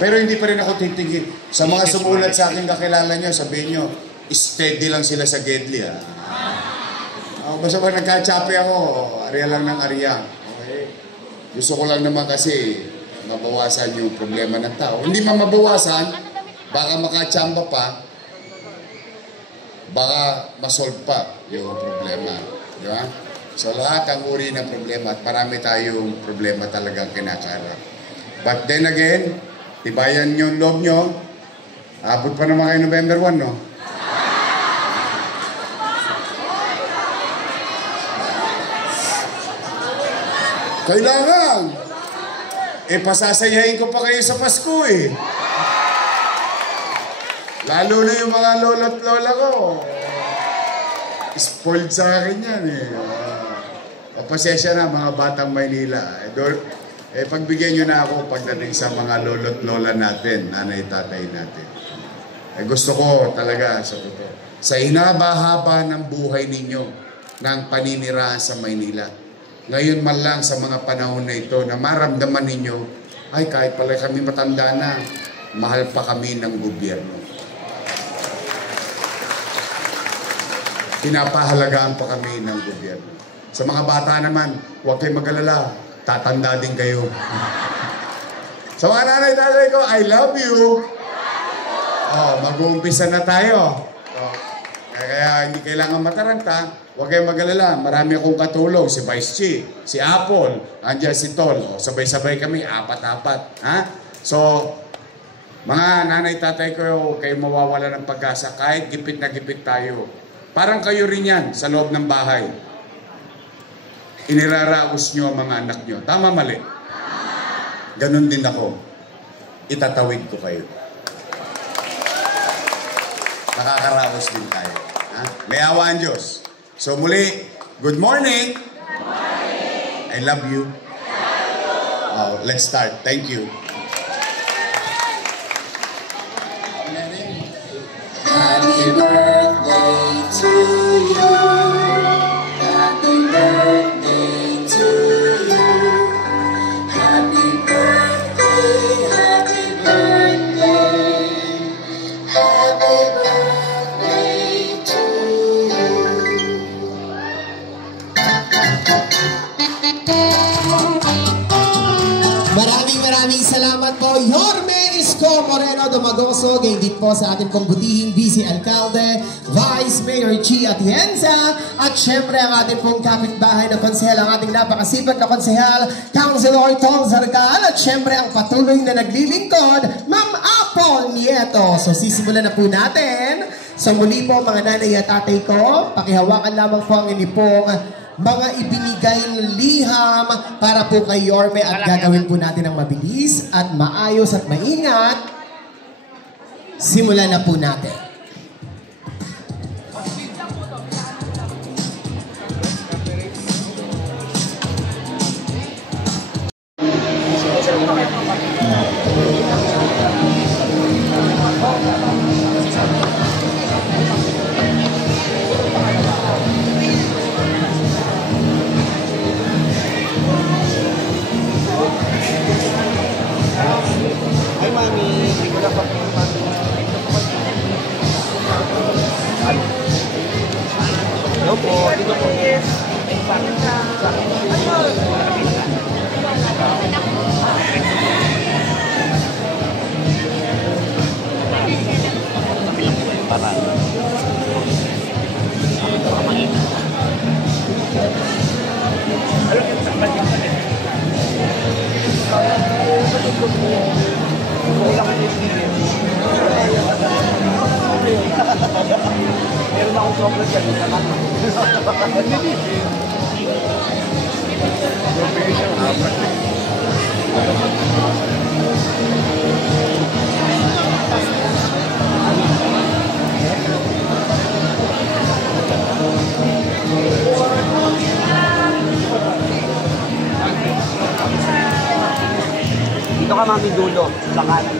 Pero hindi pa rin ako titigil. Sa mga sumulat sa akin kakilala nyo, sabihin nyo, steady lang sila sa Gedli. Basta pag nagka-choppy ako, ariya lang ng ariya. Okay? Gusto ko lang naman kasi mabawasan yung problema ng tao. Hindi man mabawasan, baka makachamba pa, baka masolve pa yung problema. Di ba? So lahat ang uri ng problema at marami tayong problema talagang kinakarap. But then again, tibayan nyo yung loob nyo. Abot pa naman kayo November 1, no? Kailangan. Pasasayahin ko pa kayo sa Pasko eh. Lalo na yung mga lolo't lola ko. Spoiled sa akin yan eh. Pasensya na mga batang Maynila. Pagbigyan nyo na ako pagdating sa mga lolo't lola natin, nanay tatay natin. Gusto ko talaga sa totoo. Sa hinaba-haba ng buhay ninyo, ng paninirahan sa Maynila. Ngayon man lang sa mga panahon na ito na maramdaman ninyo, ay kahit pala kami matanda na, mahal pa kami ng gobyerno. Pinapahalagaan pa kami ng gobyerno. Sa mga bata naman, huwag kayong mag-alala, tatanda din kayo. Sa mga nanay tatay ko, I love you. Mag-uumpisa na tayo. Kaya hindi kailangan mataranta. Huwag kayong mag-alala. Marami akong katulong. Si Vice Chi, si Apple, andyan si Tol. Sabay-sabay kami, apat-apat. So, mga nanay tatay ko, kayo mawawala ng pag-asa. Kahit gipit na gipit tayo. Parang kayo rin yan sa loob ng bahay. Iniraraos nyo ang mga anak nyo. Tama, mali? Ganon din ako. Itatawid ko kayo. Nakakaraos din tayo. May awa ang Diyos. So muli, good morning. Good morning. I love you. Let's start. Thank you. Happy birthday to you. Happy birthday to you. Happy birthday, happy birthday. Happy birthday to you. Maraming salamat po, Yorme Isko Moreno Domagoso, gayon din po sa ating pong butihing Vice Alcalde, Vice Mayor Chi Atienza, at syempre ang ating pong kapitbahay na konsehal, ang ating napakasipag na konsehal, Councilor Tom Zargal, at syempre ang patuloy na naglilingkod, Ma'am Apple Nieto. So sisimulan na po natin. So muli po mga nanay at tatay ko, pakihawakan lamang po ang inipong mga ibinigay ng liham para po kay Yorme at gagawin po natin ang mabilis at maayos at maingat. Simulan na po natin. Meron akong sobrang dyan sa mata. Dito ka mami dulo, sa kanan.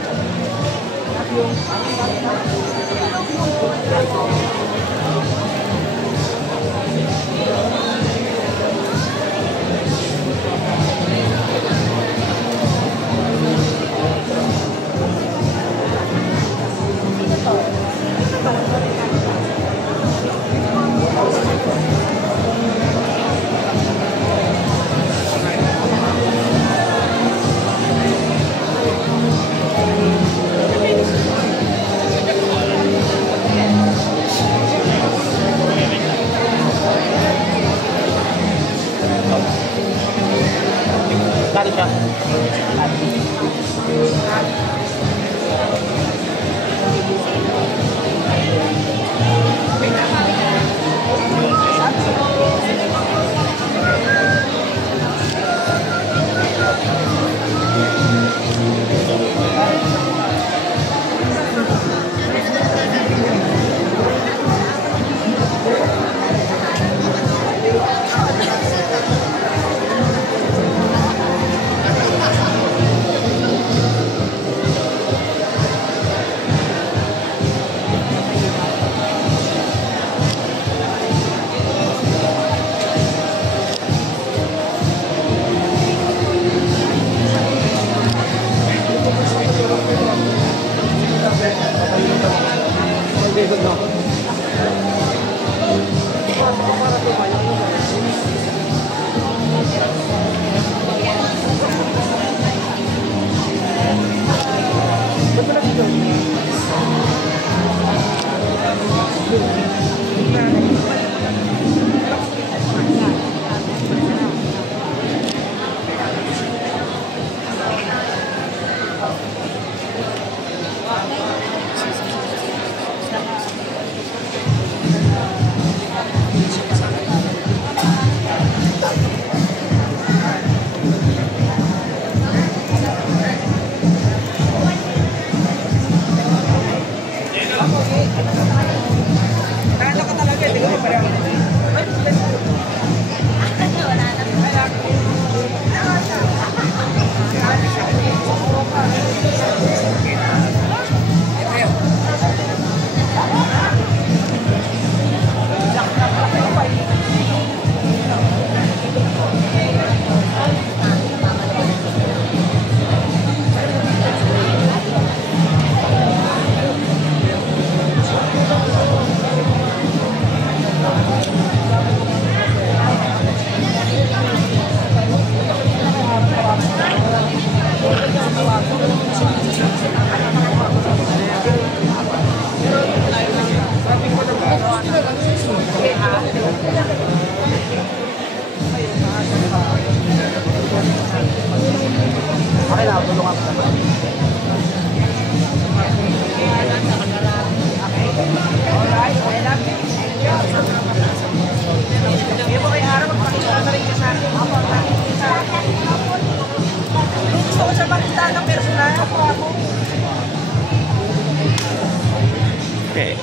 Nakala ko talaga, di ko parang... Okay na, tulungan ko naman. Alright, okay lang. Yung mga araw, magpakita na rin ka sa akin. Gusto ko siya makita ng personal. Okay.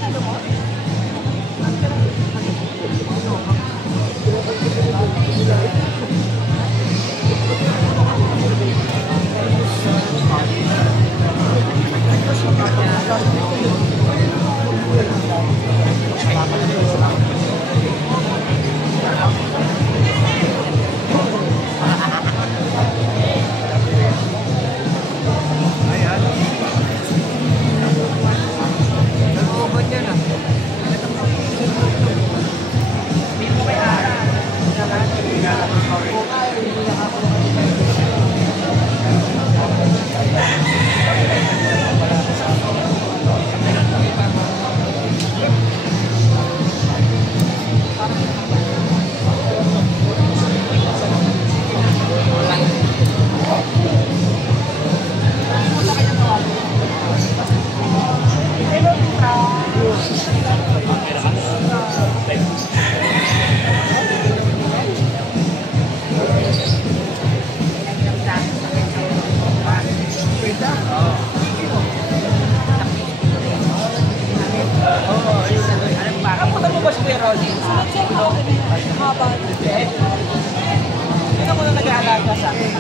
Sino mo na nag-aalaga sa akin?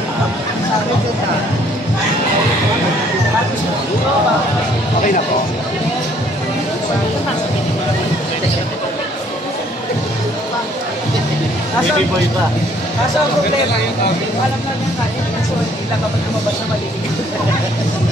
Okay na po. Baby boy ka. Nasa ang problema, alam na niya kahit so hindi lang kapag lumabas na maliit.